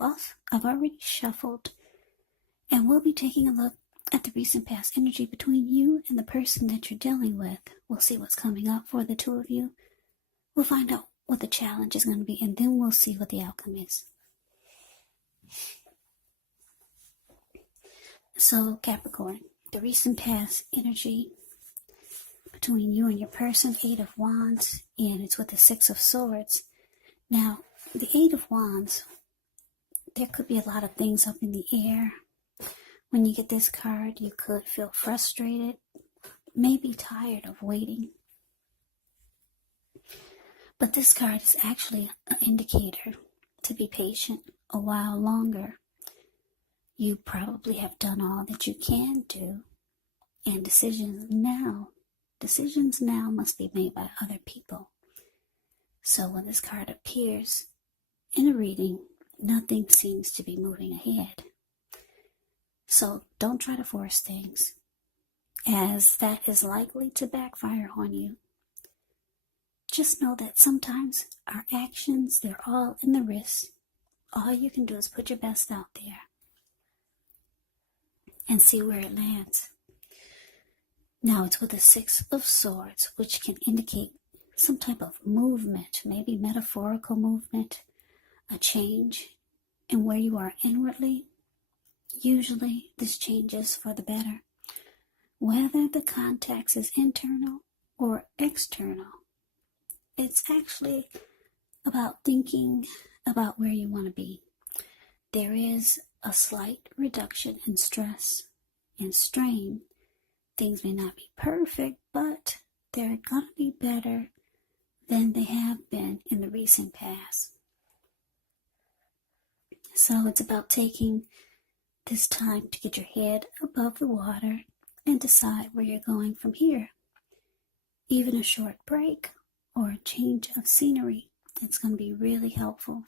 I've already shuffled, and we'll be taking a look at the recent past energy between you and the person that you're dealing with. We'll see what's coming up for the two of you. We'll find out what the challenge is going to be, and then we'll see what the outcome is. So, Capricorn, the recent past energy between you and your person, 8 of Wands, and it's with the 6 of Swords. Now, the 8 of Wands, there could be a lot of things up in the air. When you get this card, you could feel frustrated, maybe tired of waiting. But this card is actually an indicator to be patient a while longer. You probably have done all that you can do, and decisions now must be made by other people. So when this card appears in a reading, nothing seems to be moving ahead. So don't try to force things, as that is likely to backfire on you. Just know that sometimes our actions, they're all in the wrist. All you can do is put your best out there and see where it lands. Now it's with the 6 of Swords, which can indicate some type of movement, maybe metaphorical movement, a change in where you are inwardly. Usually this changes for the better. Whether the context is internal or external, it's actually about thinking about where you want to be. There is a slight reduction in stress and strain. Things may not be perfect, but they're going to be better than they have been in the recent past. So it's about taking this time to get your head above the water and decide where you're going from here. Even a short break or a change of scenery, it's going to be really helpful.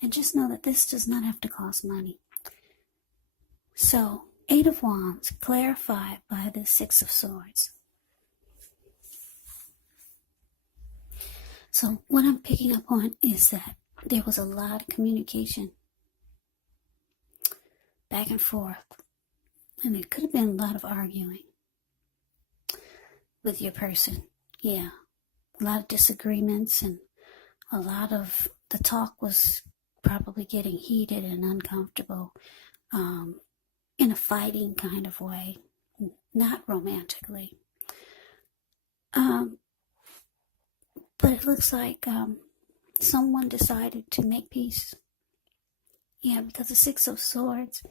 And just know that this does not have to cost money. So, 8 of Wands, clarified by the 6 of Swords. So, what I'm picking up on is that there was a lot of communication back and forth. And there could have been a lot of arguing with your person. Yeah, a lot of disagreements, and a lot of the talk was probably getting heated and uncomfortable, in a fighting kind of way, not romantically. But it looks like someone decided to make peace. Yeah, because the 6 of Swords,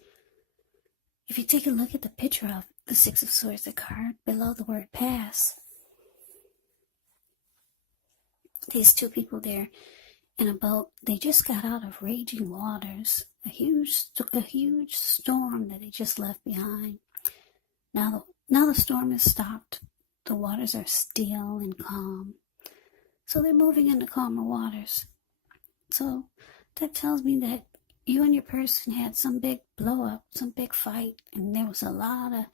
if you take a look at the picture of the 6 of Swords, the card below the word pass, these two people there in a boat, they just got out of raging waters, a huge storm that they just left behind. Now the storm has stopped. The waters are still and calm. So they're moving into calmer waters. So that tells me that you and your person had some big blow up, some big fight, and there was a lot of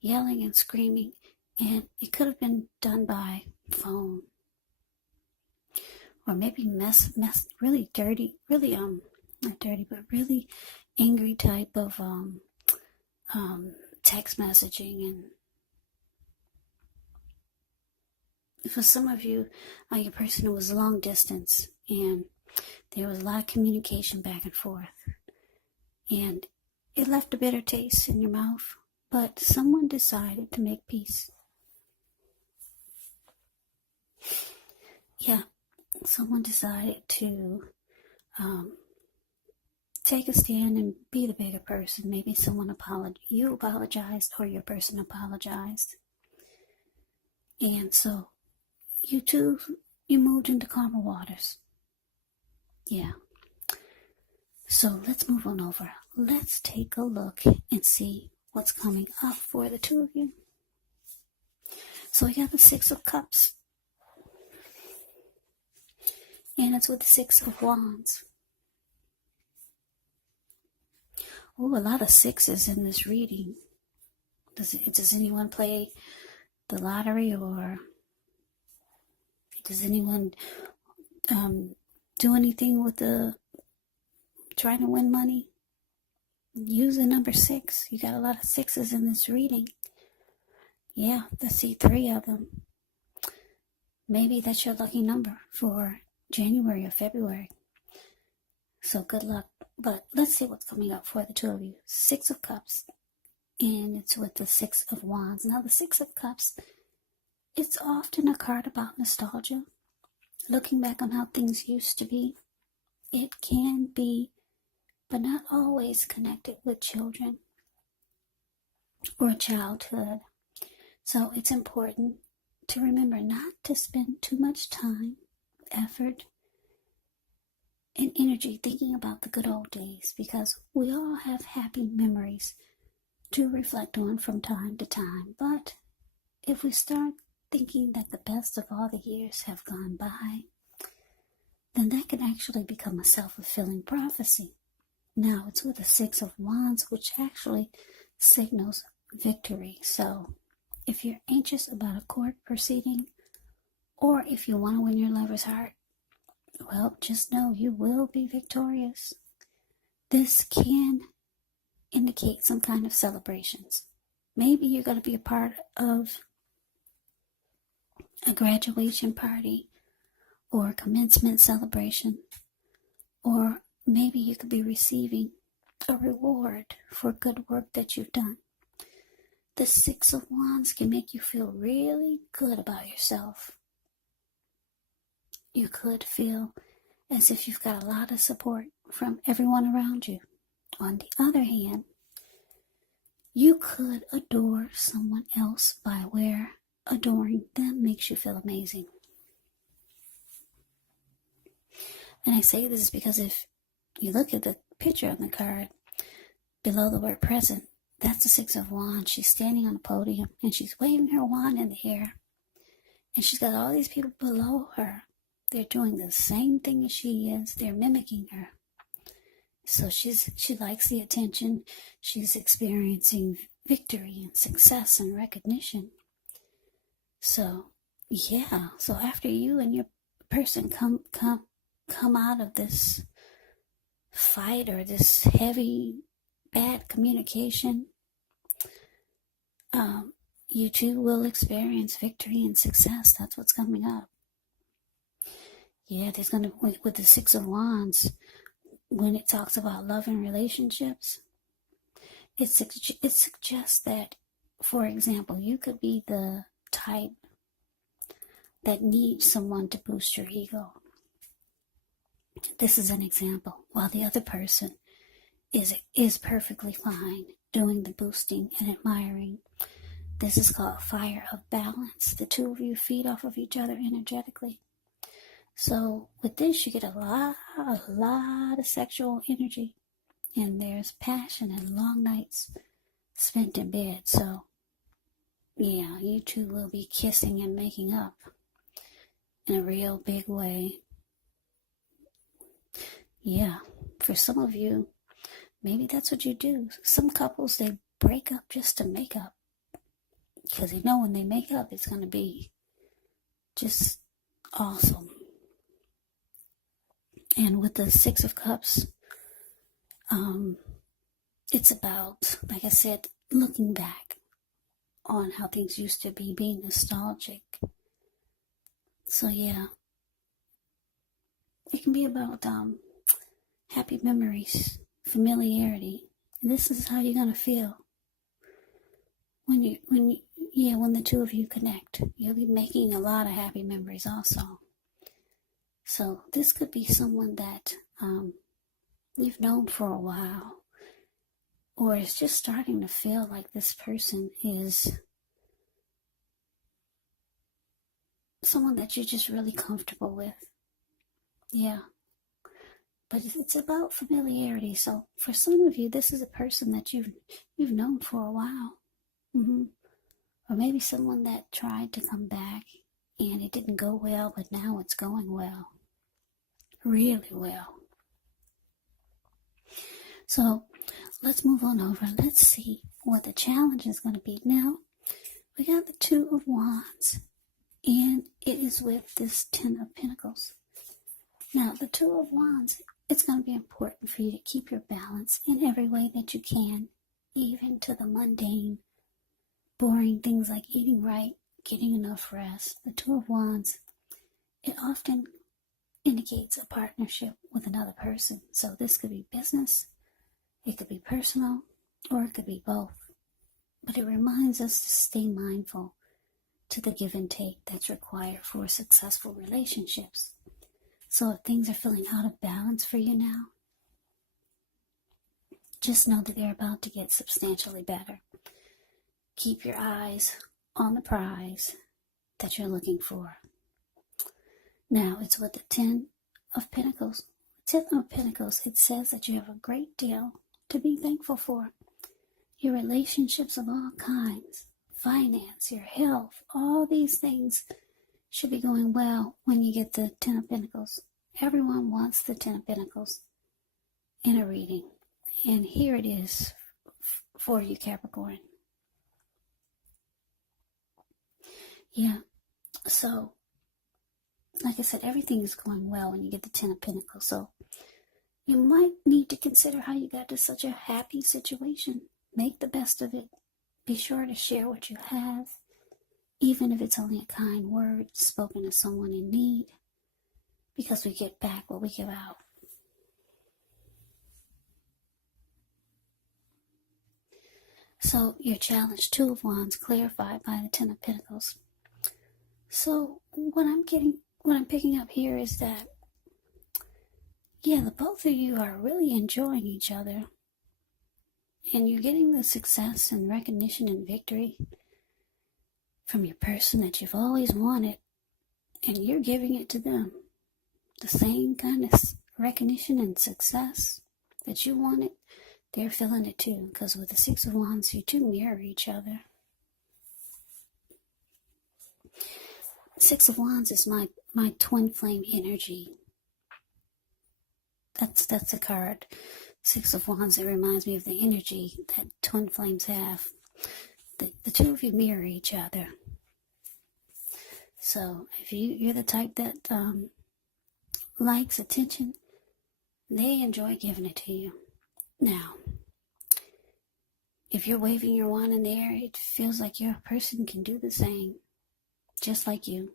yelling and screaming, and it could have been done by phone. Or maybe really dirty, really not dirty, but really angry type of text messaging. And for some of you, your person was long distance, and there was a lot of communication back and forth, and it left a bitter taste in your mouth. But someone decided to make peace. Yeah. Someone decided to take a stand and be the bigger person. Maybe you apologized, or your person apologized. And so you moved into calmer waters. Yeah. So let's move on over. Let's take a look and see what's coming up for the two of you. So we got the 6 of Cups. And it's with the 6 of Wands. Oh, a lot of 6s in this reading. Does anyone play the lottery, or does anyone do anything with the trying to win money, use the number 6. You got a lot of 6s in this reading. Yeah, I see 3 of them. Maybe that's your lucky number for January or February. So good luck. But let's see what's coming up for the 2 of you. 6 of Cups. And it's with the 6 of Wands. Now the 6 of Cups, it's often a card about nostalgia. Looking back on how things used to be. It can be, but not always, connected with children or childhood. So it's important to remember not to spend too much time, effort, and energy thinking about the good old days, because we all have happy memories to reflect on from time to time. But if we start thinking that the best of all the years have gone by, then that can actually become a self-fulfilling prophecy. Now it's with the 6 of Wands, which actually signals victory. So if you're anxious about a court proceeding, or if you want to win your lover's heart, well, just know you will be victorious. This can indicate some kind of celebrations. Maybe you're going to be a part of a graduation party or a commencement celebration, or maybe you could be receiving a reward for good work that you've done. The 6 of Wands can make you feel really good about yourself. You could feel as if you've got a lot of support from everyone around you. On the other hand, you could adore someone else by where adoring them makes you feel amazing. And I say this because if you look at the picture on the card, below the word present, that's the 6 of Wands. She's standing on a podium and she's waving her wand in the air. And she's got all these people below her. They're doing the same thing as she is. They're mimicking her. So she likes the attention. She's experiencing victory and success and recognition. So, yeah. So after you and your person come out of this fight or this heavy, bad communication, you two will experience victory and success. That's what's coming up. Yeah, there's going to, with the 6 of Wands, when it talks about love and relationships, it suggests that, for example, you could be the type that needs someone to boost your ego. This is an example. While the other person is perfectly fine doing the boosting and admiring. This is called fire of balance. The 2 of you feed off of each other energetically. So with this, you get a lot of sexual energy, and there's passion and long nights spent in bed. So yeah, you two will be kissing and making up in a real big way. Yeah, for some of you, maybe that's what you do. Some couples, they break up just to make up, because they know when they make up, it's going to be just awesome. And with the 6 of Cups, it's about, like I said, looking back on how things used to be, being nostalgic. So yeah, it can be about happy memories, familiarity. And this is how you're gonna feel when the 2 of you connect. You'll be making a lot of happy memories also. So this could be someone that you've known for a while, or is just starting to feel like this person is someone that you're just really comfortable with. Yeah. But it's about familiarity. So for some of you, this is a person that you've known for a while. Or maybe someone that tried to come back and it didn't go well, but now it's going well. Really well. So let's move on over. Let's see what the challenge is going to be. Now, we got the 2 of Wands, and it is with this 10 of Pentacles. Now, the 2 of Wands, it's going to be important for you to keep your balance in every way that you can, even to the mundane, boring things like eating right, getting enough rest. The Two of Wands, it often indicates a partnership with another person. So this could be business, it could be personal, or it could be both. But it reminds us to stay mindful to the give and take that's required for successful relationships. So if things are feeling out of balance for you now, just know that they're about to get substantially better. Keep your eyes on the prize that you're looking for. Now it's with the Ten of Pentacles. Ten of Pentacles, it says that you have a great deal to be thankful for. Your relationships of all kinds, finance, your health, all these things should be going well when you get the Ten of Pentacles. Everyone wants the Ten of Pentacles in a reading. And here it is for you, Capricorn. Yeah, so, like I said, everything is going well when you get the Ten of Pentacles. So, you might need to consider how you got to such a happy situation. Make the best of it. Be sure to share what you have, even if it's only a kind word spoken to someone in need, because we get back what we give out. So your challenge, Two of Wands, clarified by the Ten of Pentacles. So what I'm picking up here is that, yeah, the both of you are really enjoying each other, and you're getting the success and recognition and victory from your person that you've always wanted, and you're giving it to them. The same kind of recognition and success that you wanted, they're feeling it too, because with the Six of Wands, you two mirror each other. Six of Wands is my twin flame energy. That's a card. Six of Wands, it reminds me of the energy that twin flames have. The two of you mirror each other. So if you're the type that likes attention, they enjoy giving it to you. Now, if you're waving your wand in the air, it feels like your person can do the same, just like you.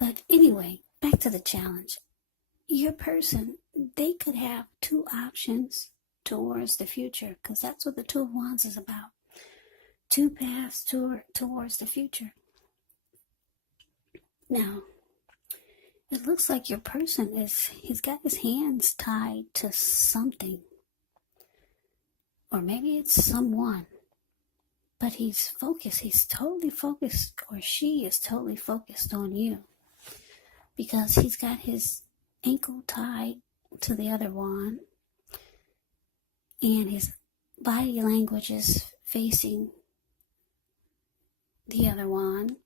But anyway, back to the challenge. Your person, they could have two options towards the future, because that's what the Two of Wands is about. Two paths towards the future. Now, it looks like your person he's got his hands tied to something. Or maybe it's someone. But he's focused. He's totally focused, or she is totally focused on you. Because he's got his ankle tied to the other wand. And his body language is facing the other wand.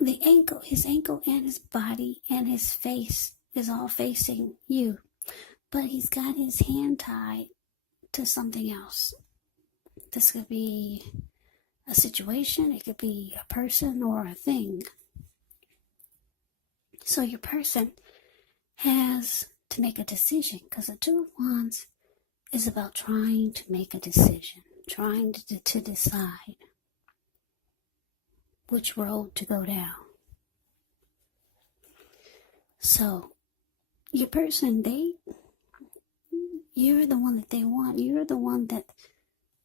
His ankle and his body and his face is all facing you. But he's got his hand tied to something else. This could be a situation, it could be a person or a thing. So your person has to make a decision, because the Two of Wands is about trying to make a decision, trying to decide which road to go down. So your person, you're the one that they want. You're the one that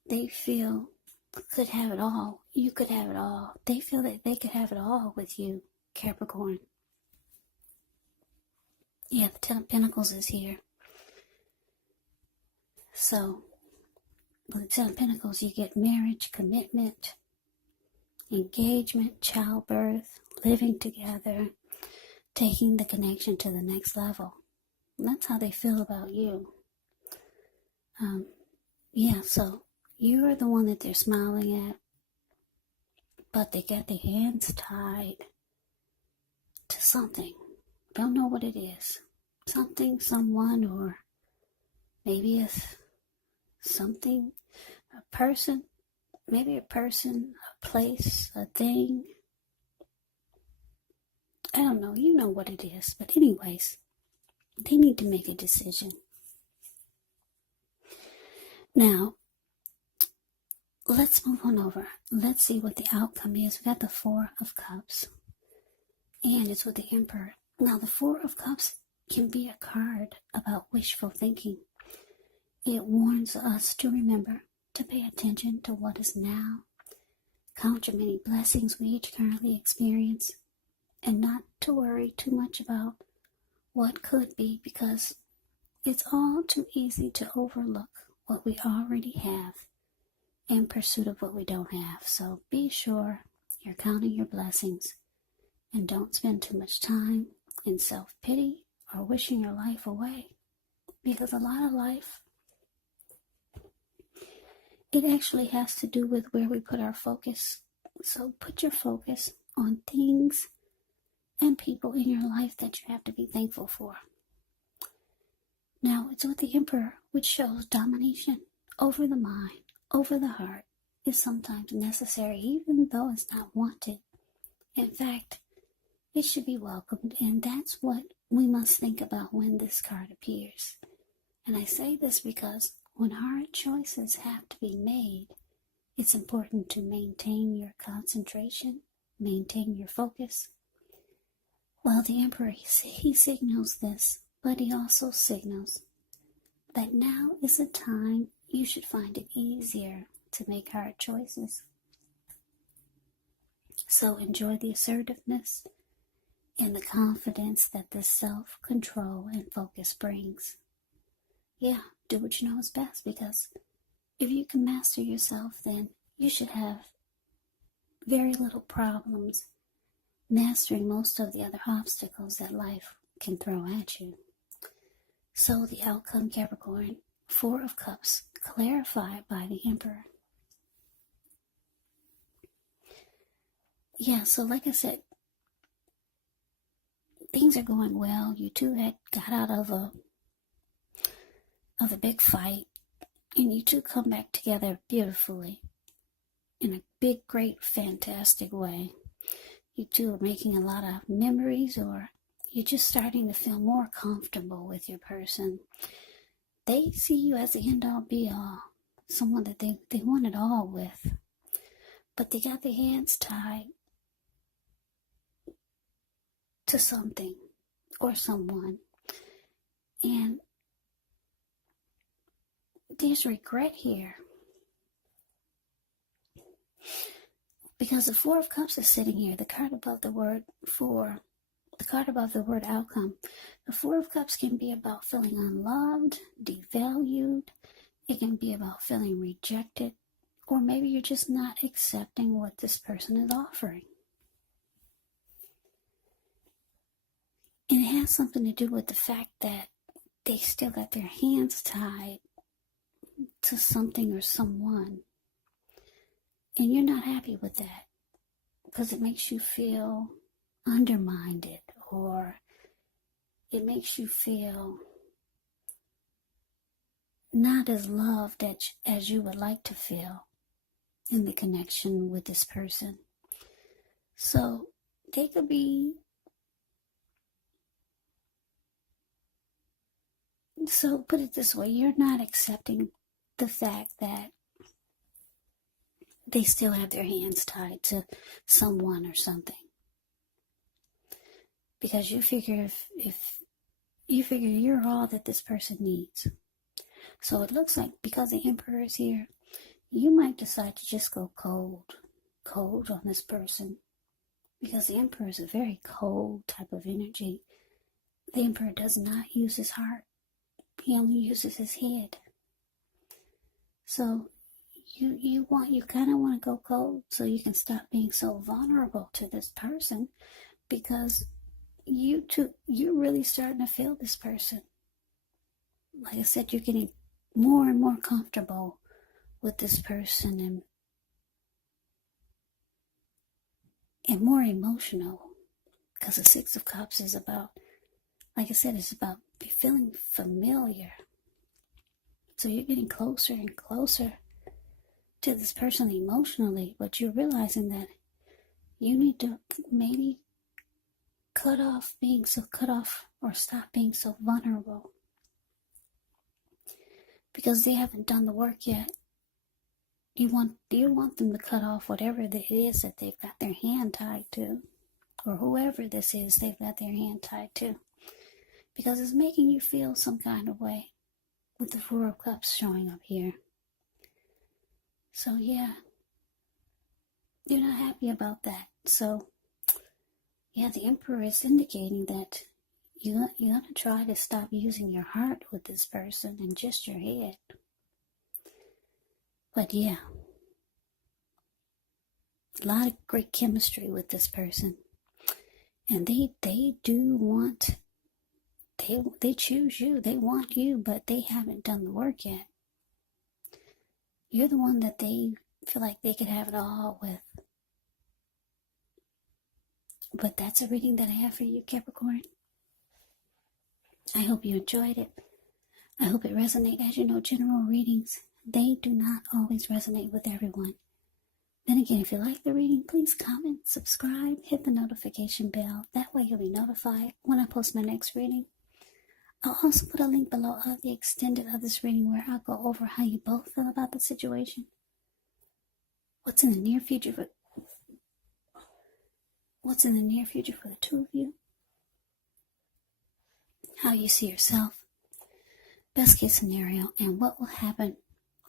they feel could have it all. You could have it all. They feel that they could have it all with you, Capricorn. Yeah, the Ten of Pentacles is here. So, with the Ten of Pentacles, you get marriage, commitment, engagement, childbirth, living together, taking the connection to the next level. And that's how they feel about you. So you're the one that they're smiling at, but they got their hands tied to something. Don't know what it is. Something, someone, or maybe it's something, a person, maybe a person, a place, a thing. I don't know. You know what it is. But anyways, They need to make a decision. Now, let's move on over. Let's see what the outcome is. We got the Four of Cups, and it's with the Emperor. Now, the Four of Cups can be a card about wishful thinking. It warns us to remember to pay attention to what is now, count your many blessings we each currently experience, and not to worry too much about what could be, because it's all too easy to overlook what we already have in pursuit of what we don't have. So be sure you're counting your blessings and don't spend too much time in self-pity or wishing your life away, because a lot of life, it actually has to do with where we put our focus. So put your focus on things and people in your life that you have to be thankful for. Now, it's with the Emperor, which shows domination over the mind, over the heart, is sometimes necessary, even though it's not wanted. In fact, it should be welcomed, and that's what we must think about when this card appears. And I say this because when hard choices have to be made, it's important to maintain your concentration, maintain your focus. Well, the Emperor, he signals this, but he also signals that now is a time you should find it easier to make hard choices. So enjoy the assertiveness and the confidence that this self-control and focus brings. Yeah, do what you know is best, because if you can master yourself, then you should have very little problems mastering most of the other obstacles that life can throw at you. So the outcome, Capricorn, Four of Cups, clarified by the Emperor. Yeah, so like I said, things are going well. You two had got out of a big fight, and you two come back together beautifully in a big, great, fantastic way. You two are making a lot of memories, or you're just starting to feel more comfortable with your person. They see you as the end-all, be-all, someone that they want it all with. But they got their hands tied to something or someone. And there's regret here, because the Four of Cups is sitting here, the card above the word for, the card above the word outcome. The Four of Cups can be about feeling unloved, devalued. It can be about feeling rejected, or maybe you're just not accepting what this person is offering. And it has something to do with the fact that they still got their hands tied to something or someone. And you're not happy with that, because it makes you feel undermined, or it makes you feel not as loved as you would like to feel in the connection with this person. So they could be, so put it this way, you're not accepting the fact that they still have their hands tied to someone or something. Because you figure if you figure you're all that this person needs. So it looks like, because the Emperor is here, you might decide to just go cold on this person. Because the Emperor is a very cold type of energy. The Emperor does not use his heart. He only uses his head. So you kind of want to go cold so you can stop being so vulnerable to this person, because you're really starting to feel this person. Like I said, you're getting more and more comfortable with this person, and more emotional, because the Six of Cups is about, like I said, it's about feeling familiar. So you're getting closer and closer to this person emotionally, but you're realizing that you need to maybe being so cut off, or stop being so vulnerable, because they haven't done the work yet. You want them to cut off whatever it is that they've got their hand tied to, or whoever this is they've got their hand tied to, because it's making you feel some kind of way with the Four of Cups showing up here. So yeah, you're not happy about that. So yeah, the Emperor is indicating that you're going to try to stop using your heart with this person and just your head. But yeah, a lot of great chemistry with this person. And they do want, they choose you, they want you, but they haven't done the work yet. You're the one that they feel like they could have it all with. But that's a reading that I have for you, Capricorn. I hope you enjoyed it. I hope it resonated. As you know, general readings, they do not always resonate with everyone. Then again, if you like the reading, please comment, subscribe, hit the notification bell. That way you'll be notified when I post my next reading. I'll also put a link below of the extended of this reading where I'll go over how you both feel about the situation. What's in the near future for the two of you? How you see yourself, best case scenario, and what will happen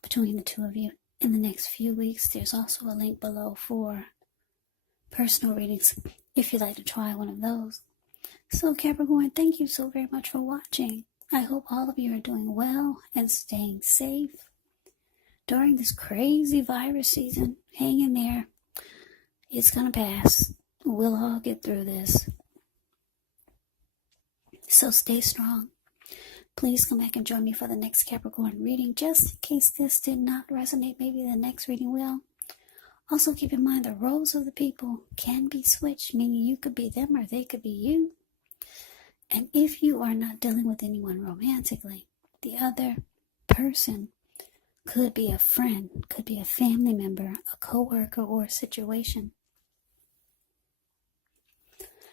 between the two of you in the next few weeks. There's also a link below for personal readings if you'd like to try one of those. So Capricorn, thank you so very much for watching. I hope all of you are doing well and staying safe during this crazy virus season. Hang in there. It's going to pass. We'll all get through this. So stay strong. Please come back and join me for the next Capricorn reading. Just in case this did not resonate, maybe the next reading will. Also keep in mind the roles of the people can be switched, meaning you could be them or they could be you. And if you are not dealing with anyone romantically, the other person could be a friend, could be a family member, a co-worker, or a situation.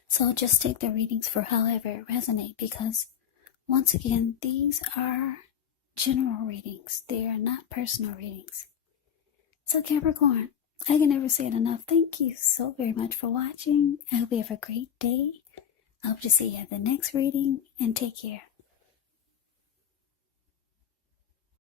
So just take the readings for however it resonates, because once again, these are general readings. They are not personal readings. So Capricorn, I can never say it enough. Thank you so very much for watching. I hope you have a great day. I hope to see you at the next reading, and take care.